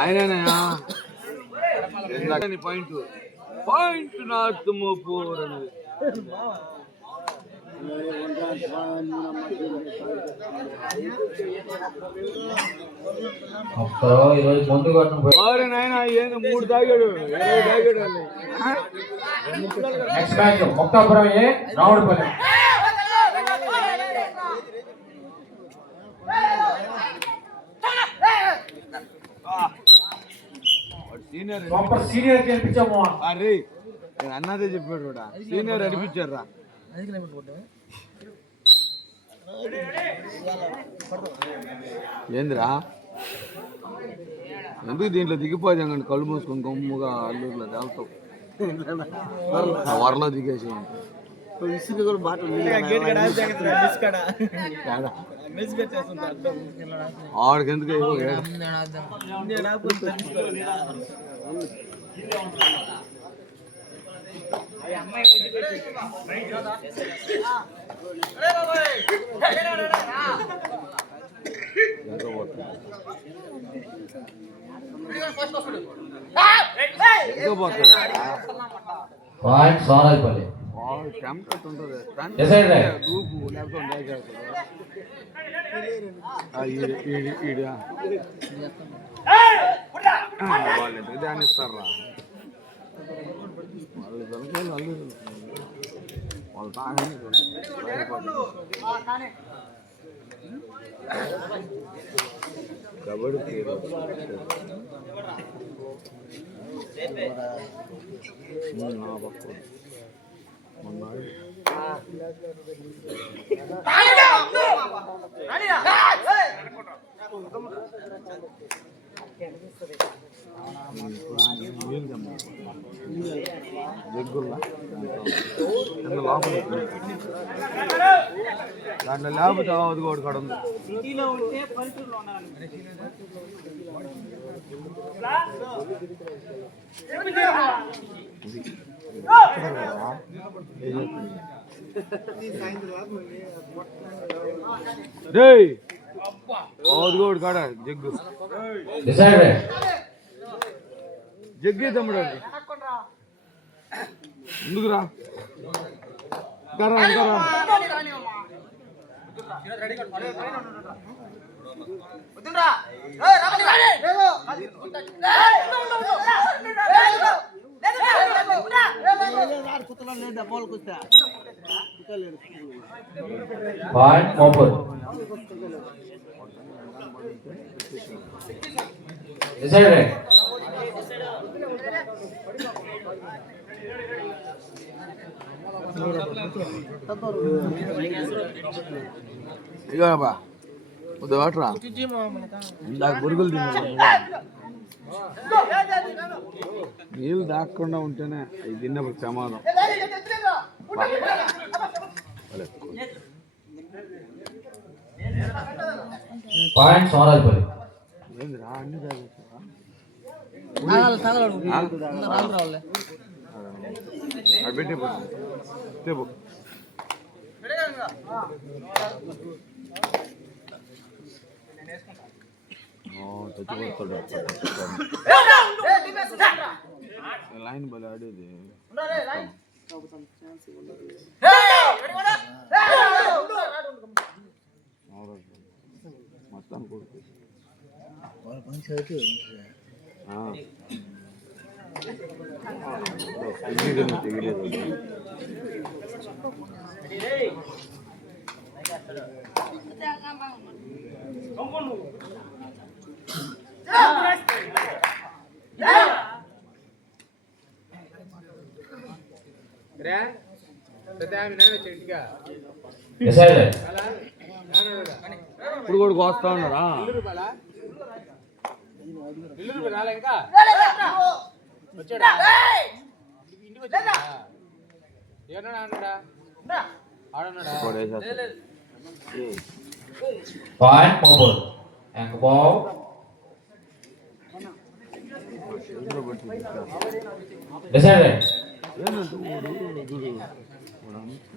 ఆయననయా point point north Mopur అనేది మరి నాయన ఏంది 3 తాగాడు 20 తాగాడు నెక్స్ట్ మ్యాచ్ మొక్కాపురం ఏ రావుడుపల్లి సీనియర్ గెలిపించాము. అరే నేను అన్నదే చెప్పాడు కూడా సీనియర్ అనిపించారు రా. ఏందిరా ఎందుకు దీంట్లో దిగిపోయాం కానీ కళ్ళు మూసుకొని గమ్ముగా అల్లూరులో తేలుతావు వరలో దిగేసి ఆడికి ఎందుకు సోనాయిపల్లి టెంప్ట్ ఉంటుంది గ్రూపు వాళ్ళు ఎందుకు ధ్యానిస్తారా వాళ్ళు తాగని కబడ్డీ దాంట్లో లేకపోతే అది కూడా కాడ ఉంది. అదిగోడు కాడ జగ్గు జగ్గే తమ్ముడు ఎందుకురా ఇగోబా వద్దు వాటరా ఇందాక బురుగులు తిన్నా నీళ్ళు దాక్కుండా ఉంటేనే ఇది తిన్నప్పుడు ప్రమాదం. ఏందిరా అన్ని పెట్టే లైన్ బలి ఆడేది మొత్తం కొడుకు తెగిలేదు. ఇప్పుడు కూడా కోస్తా ఉన్నారా?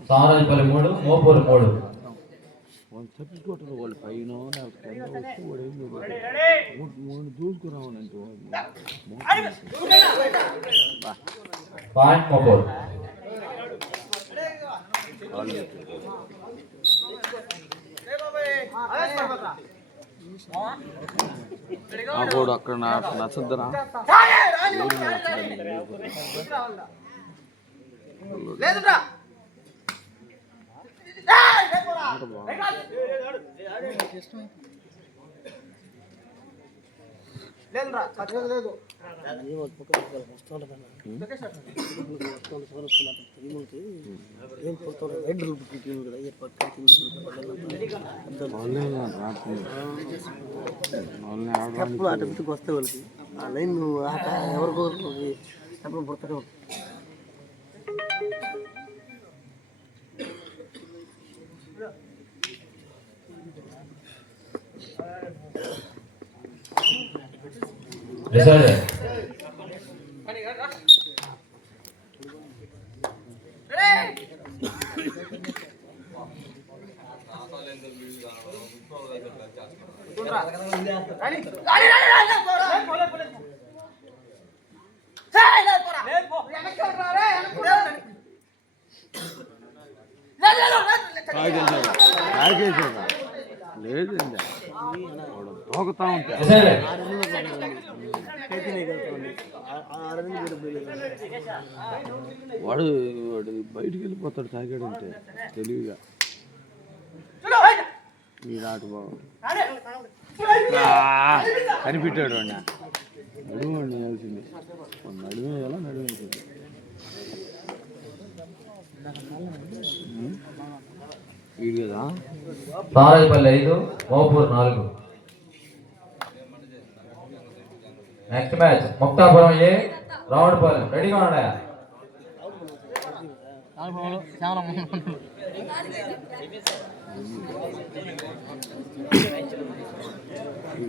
సారాయిపల్లి 3 మోపూరు 3 వాళ్ళు పైన మూడు పాయింట్ మోపూర్. అక్కడ నచ్చద్దరా అటు వస్తే వాళ్ళకి ఆ లైన్ ఆట ఎవరికో అప్పుడు పుడతారు. లేదండి తోగుతా ఉంటా వాడు బయటికి వెళ్ళిపోతాడు తాగాడంటే తెలివిగా మీరు ఆట బాబు కనిపెట్టాడు వాడిని నడుము వాడిని వేయాల్సింది నడుము వేయాలా నడుము వేసింది వీడు కదా తారాయిపల్లి 5 మోపూర్ 4. నెక్స్ట్ మ్యాచ్ ముక్తాపురం ఏ రావుడిపాలెం. రెడీగా ఉన్నాయా?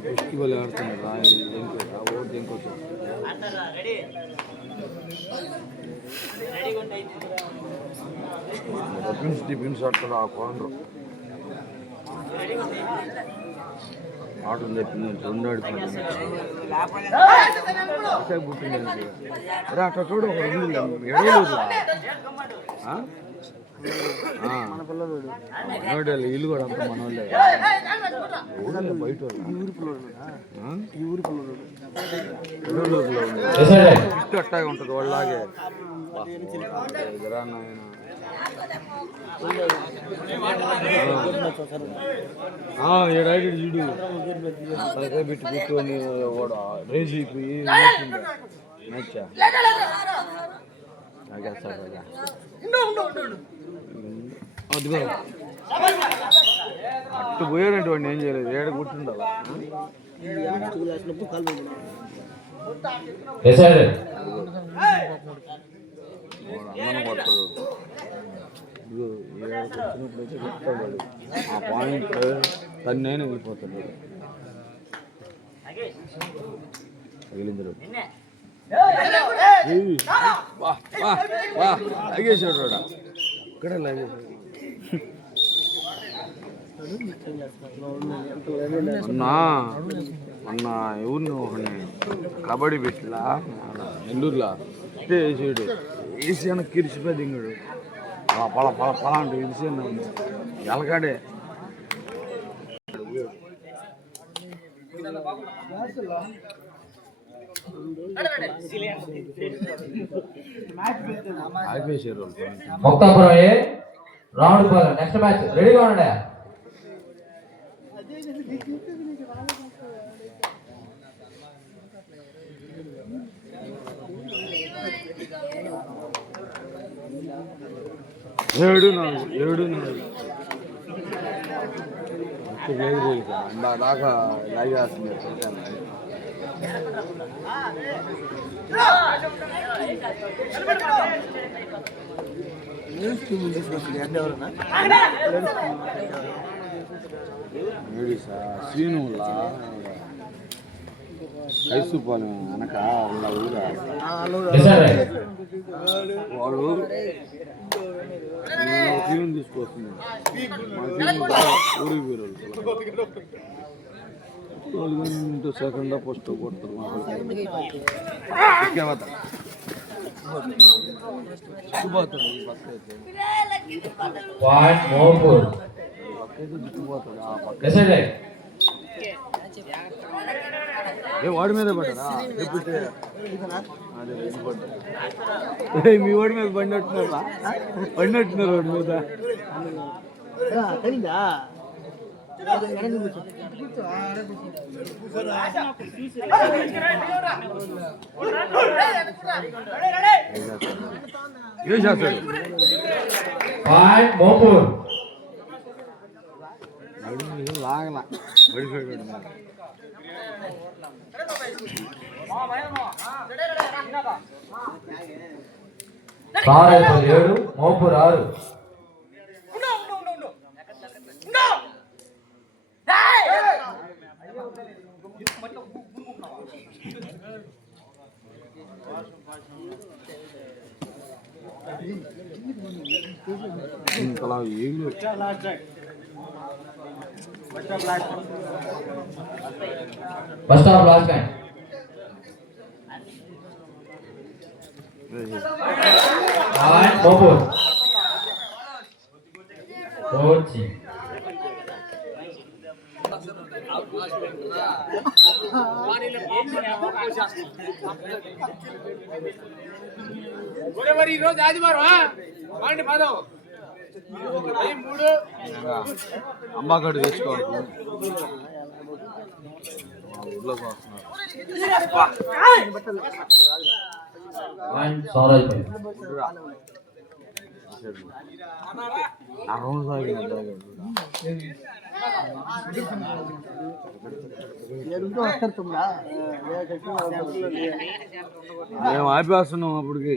ఫెస్టివల్ ఆడుతున్నాడు డిఫెన్స్ ఆడతాడు ఆ కోనరు ఆటలు తెప్పింది 2 ఆడుతున్నాడు పుట్టింది అట్లా చూడు ఒక ఎడవలేదు మనోడేళ్ళు ఇల్లు కూడా అంత మనోళ్ళే బయట అట్టాగే ఉంటుంది వాళ్ళలాగే ఏడాడు చూడు పెట్టి కూర్చొని రేజ్ అయిపోయి మ్యాచా అదిగో అట్టు పోయాడంటే వాడిని ఏం చేయలేదు ఏడ కూర్చుండాలా అన్నం కొడతాడు వచ్చినప్పుడైతే చెప్తాడు ఆ పాయింట్ తన్నైనా వెళ్ళిపోతాడు తగిలిందరు లాగేసాడు వాడు ఇక్కడే లాగేసాడు మొన్న ఎవరిని ఒకని కబడ్డీ పెట్టిలా నెల్లూరులో వేసాడు వేసి అన్న కిరిచిపోయి దింగాడు పల పల పల అంటే ఇరిసి ఎలకాడే ఆపేసారు ముక్తాపురం ఏ రావుడిపాలెం. నెక్స్ట్ మ్యాచ్ రెడీగా ఉన్నాడా? ఏడు దాకా లాగేస్తుంది శ్రీనులా కైసుపాలెం అనక వాళ్ళ ఊరా వాడు టీం తీసుకొస్తుంది ఊరికి పేరు సెకండ్ ఫస్ట్ కొడతారు పాయింట్ మోపూర్ డిసైడెడ్ వాడి మీద పడ్డారా మీ వాడి మీద పడినట్టున్నారా పడినట్టున్నారు వాడి మీద ఏ చేస్తాడు పాయింట్ మోపూర్ లాగలా పడిపోయాడు సారైపల్లి 7 మోపూర్ 6 ఇంతలా ఏళ్ళు first half last time point మోపూర్ కోచి ఈరోజు ఆదివారం పదం అంబాగడ్డ తెచ్చుకోవాలి ఊర్లోకి వస్తున్నారు పాయింట్ సారైపల్లి మేము ఆపేస్తున్నాం అప్పటికి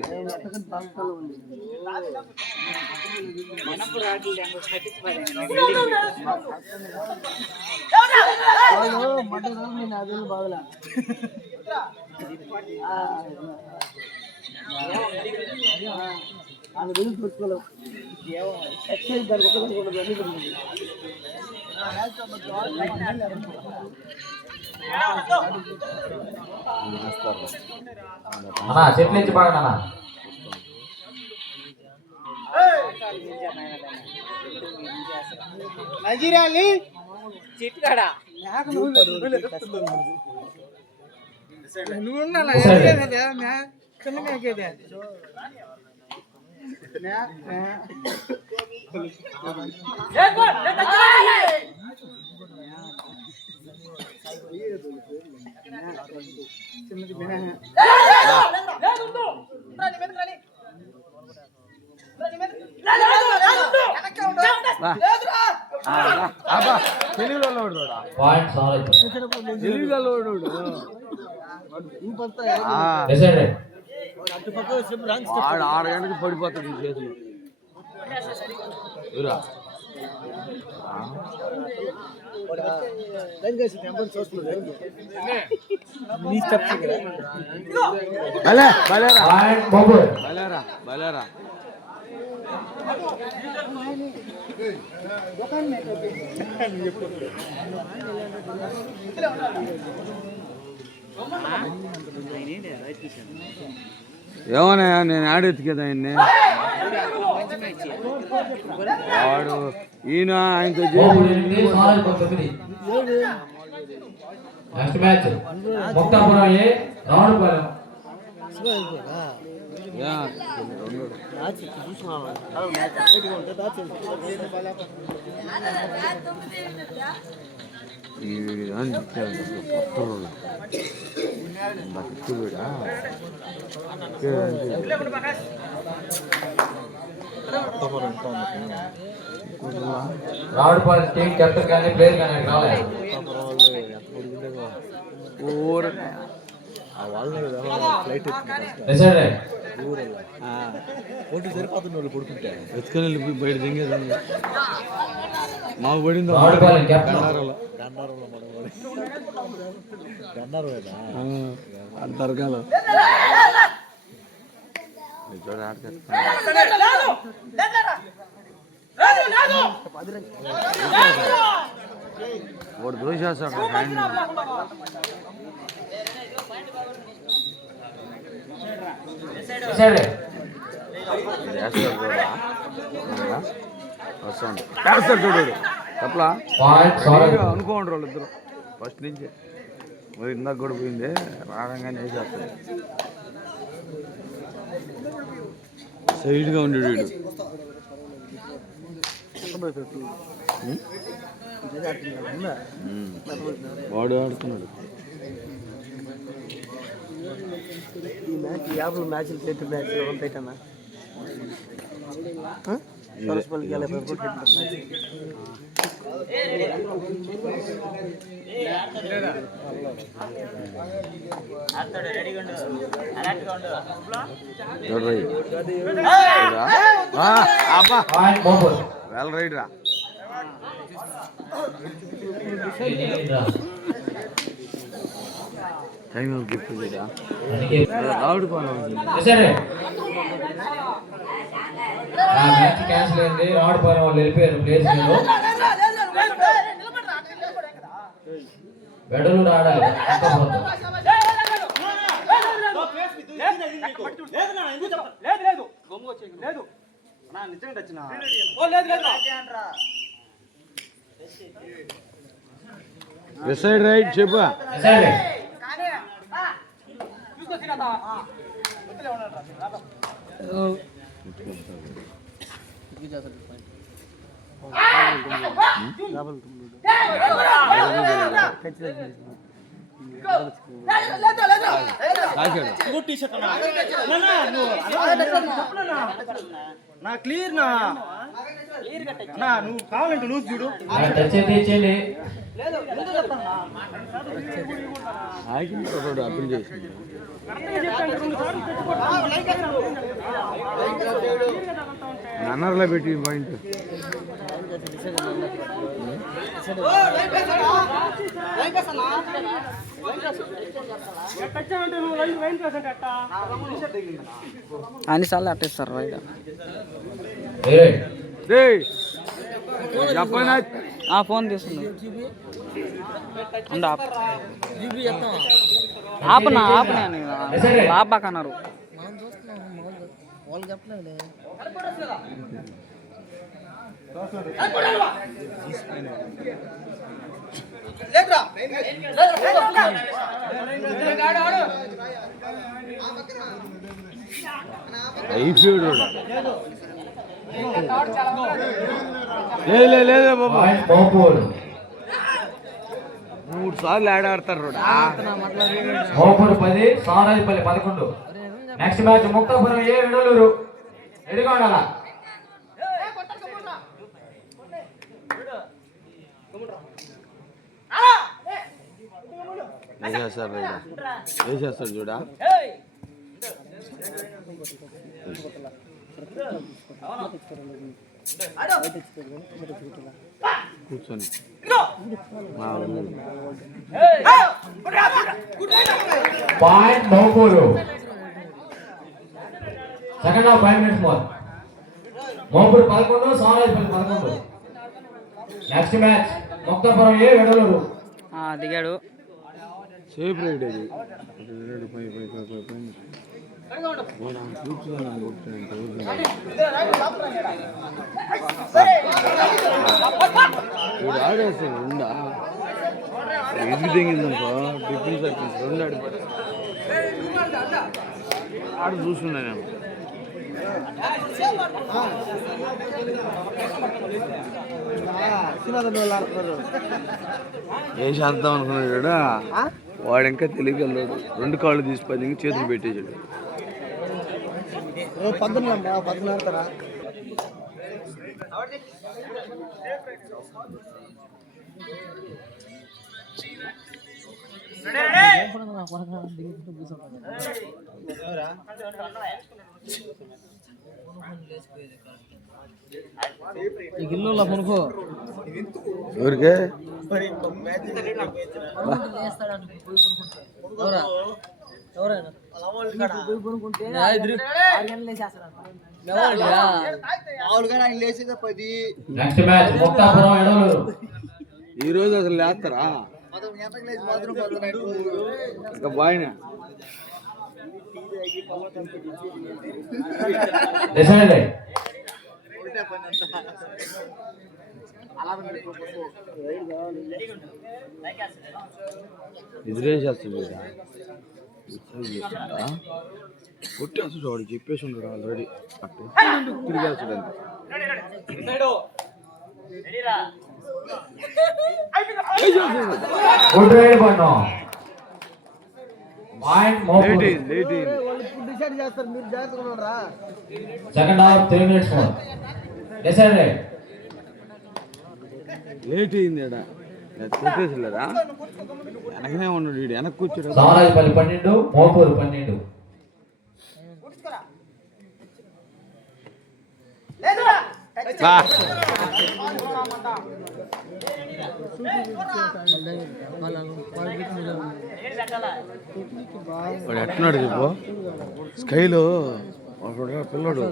అన్నా చెట్లు నుంచి పాడండి అన్నా నజీరాలి చిట్కాడా నువ్వు పాయింట్ సారైపల్లి డిసైడెడ్ వాడు 6 గంటలకు పడిపోతాడు ఈ చేతులు పాయింట్ మోపూర్ బలేరా ఏమన్నా నేను ఆడెత్తుకేదా ఆయన్ని వాడు ఈయన ఆయనతో నెక్స్ట్ మ్యాచ్ ముక్తాపురం ఏ రావులపాలెం రావులపాలెం టీం కెప్టెన్ కానీ ప్లేయర్ కానీ రాలేదు ఎత్తుకొని వెళ్ళిపోయి బయట దింగేదాన్ని మాకు పడింది దర్గాలో వాడు దోషేస్తాడు హ్యాండ్ సరే చేస్తాడు కూడా వస్తాడు చేస్తాడు చూడు చెప్పలా పాయింట్ సౌరభ్ అనుకోండి వాళ్ళు ఇద్దరు ఫస్ట్ నుంచి మరి ఇందాక కూడా పోయింది రాగానే వేసేస్తాడు సైడ్గా ఉండి వీడు వాడు ఆడుతున్నాడు ఈ మ్యాచ్ 50 మ్యాచ్లు పెట్టు మ్యాచ్ పెట్టానా సరస్పల్లికి వెళ్ళే పాయింట్ మోపూర్ వెల్ రైట్ రా టైం గిఫ్ట్ రావుడు సరే ఆ మ్యాచ్ క్యాన్సిల్ అయింది రాడ్ పోయిన వాళ్ళు వెళ్ళిపోయారు ప్లేస్ మీరు వెడలు ఆడాలి సైడ్ రైట్ చెప్పు సరే నా క్లియర్ నా నువ్వు కావాలంటే నువ్వు చూడు టచ్ అయితే ఇచ్చేయండి అప్పీల్ చేసింది నన్నర్లో పెట్టి పాయింట్ అన్నిసార్లు అట్టేస్తారు చెప్పనా ఫోన్ తీసుకున్నా ఆపనా ఆపకన్నారు వాళ్ళు చెప్పలేదు అయిపోయాడు లేదా బాబా పాయింట్ మోపూర్ 3 సార్లు ఆడాడతారు Mopur 10 Sarayipalli 11 next match Muktapuram A Vidaluru రెడీగా ఉండాలా వేసేస్తాడు చూడా కూర్చొని point Mopuru second half 5 minutes more Mopuru 11 Sarayipalli 11 next match Muktapuram A Vidaluru దిగాడు సేఫ్ రైడ్ అది ఆడేస్తాడు రెండా ఎదుగు తెగిందనుకో డిఫరెన్స్ అయిపోయింది రెండు ఆడిపోయి ఆడ చూస్తున్నా నేను ఏ చేద్దాం అనుకున్నాడు కూడా వాడు ఇంకా తెలియగలడు 2 కాళ్ళు తీసిపోయి ఇంకా చేతులు పెట్టేసాడు ఎవరికే నెక్స్ట్ మ్యాచ్ ముక్తాపురం ఎడలూరు ఈరోజు అసలు లేస్తారా ఇంకా బాయ్నా డిసైడ్ ఎదురేసేస్తుంది కొట్టేస్తాడు వాడు చెప్పేసి ఉంటాడు ఆల్రెడీ అట్టు తిరిగేస్తాడు అంతే గుడ్ రైడ్ పన్ను పాయింట్ లేట్ అయింది వాళ్ళు ఇప్పుడు డిసైడ్ చేస్తారు, మీరు జాగ్రత్తగా ఉన్నారా? Second half 3 minutes more. Decide late అయింది అడా కొట్టేసలేదా వెనకనే ఉన్నాడు వీడు వెనక్కి కూర్చోడు సామరాజపల్లి 12 మోపూరు 12. వాడు ఎట్టున్నాడు చెప్పు స్కైలో వాడు పిల్లడు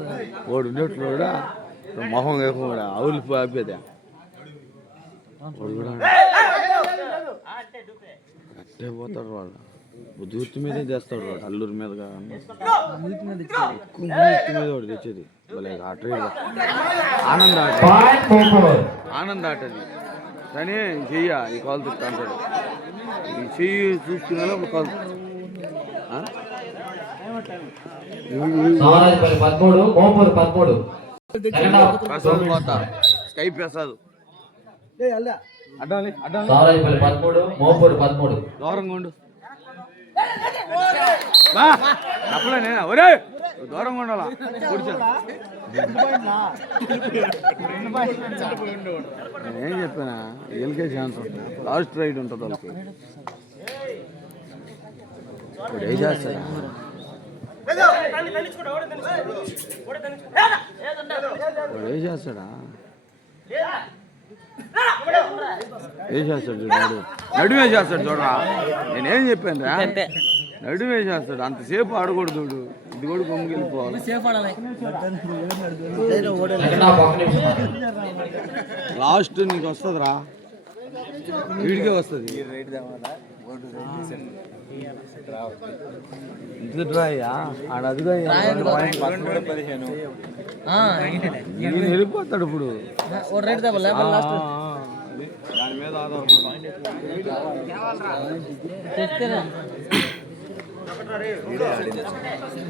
వాడు ఉండేట్లు కూడా మొహం వేసుకోడా అవులు ఆపేదా వాడు కూడా అట్టే పోతాడు వాడు దూర్తి మీదే చేస్తాడు వాడు అల్లూరు మీద ఎక్కువ మీద వాడు తెచ్చేది ఆ ట్రైన్ ఆనంద్ ఆట ఆనంద్ ఆట అది కానీ చెయ్య ఈ కాలు తిస్తా అంటాడు ఈ చెయ్యి చూసుకునే కాలు సామరాజపల్లి 13 మోపూరు 13. ప్రసాద్ పోతా స్కై ప్రసాద్ అడ్డాలి అడ్డాలి సామరాజపల్లి 13 మోపూరు 13. దూరంగా ఉండు బా చెప్పలేనే ఒరే దూరంగా ఉండాలా ఏం చెప్పానా వీళ్ళకే ఛాన్స్ ఉంటుంది లాస్ట్ రైడ్ ఉంటుంది వాళ్ళకి ఇప్పుడు ఏం చేస్తారా వాడు ఏం చేస్తాడా ఏం చేస్తాడు చూడు నడుమే చేస్తాడు చూడరా నేనేం చెప్పాను రా నడుమే చేస్తాడు అంతసేపు ఆడకూడదు చూడు ఇది కూడా కొమ్ముకి వెళ్ళిపోవాలి లాస్ట్ నీకు వస్తుంది రా వీడికే వస్తుంది ఇంతయ్యా ఆడ అదిగా వెళ్ళిపోతాడు ఇప్పుడు దాని మీద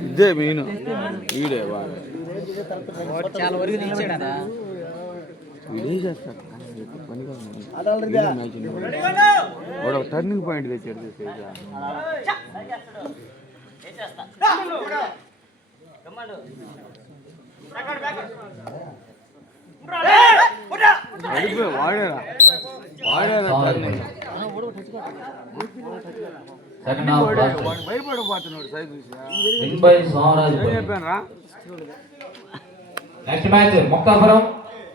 ఇదే మెయిన్ వీడే వాడు చాలా వరకు నిలిచాడా వీడే చేస్తాడు పని వాడు ఒక టర్నింగ్ పాయింట్ తెచ్చాడు వాడేరా వాడేరా టర్నింగ్ భయపడిపోతున్నాడు సైజ్ చూసి చెప్పాను చెప్పాను రా నెక్స్ట్ మ్యాచ్ మొక్తాపురం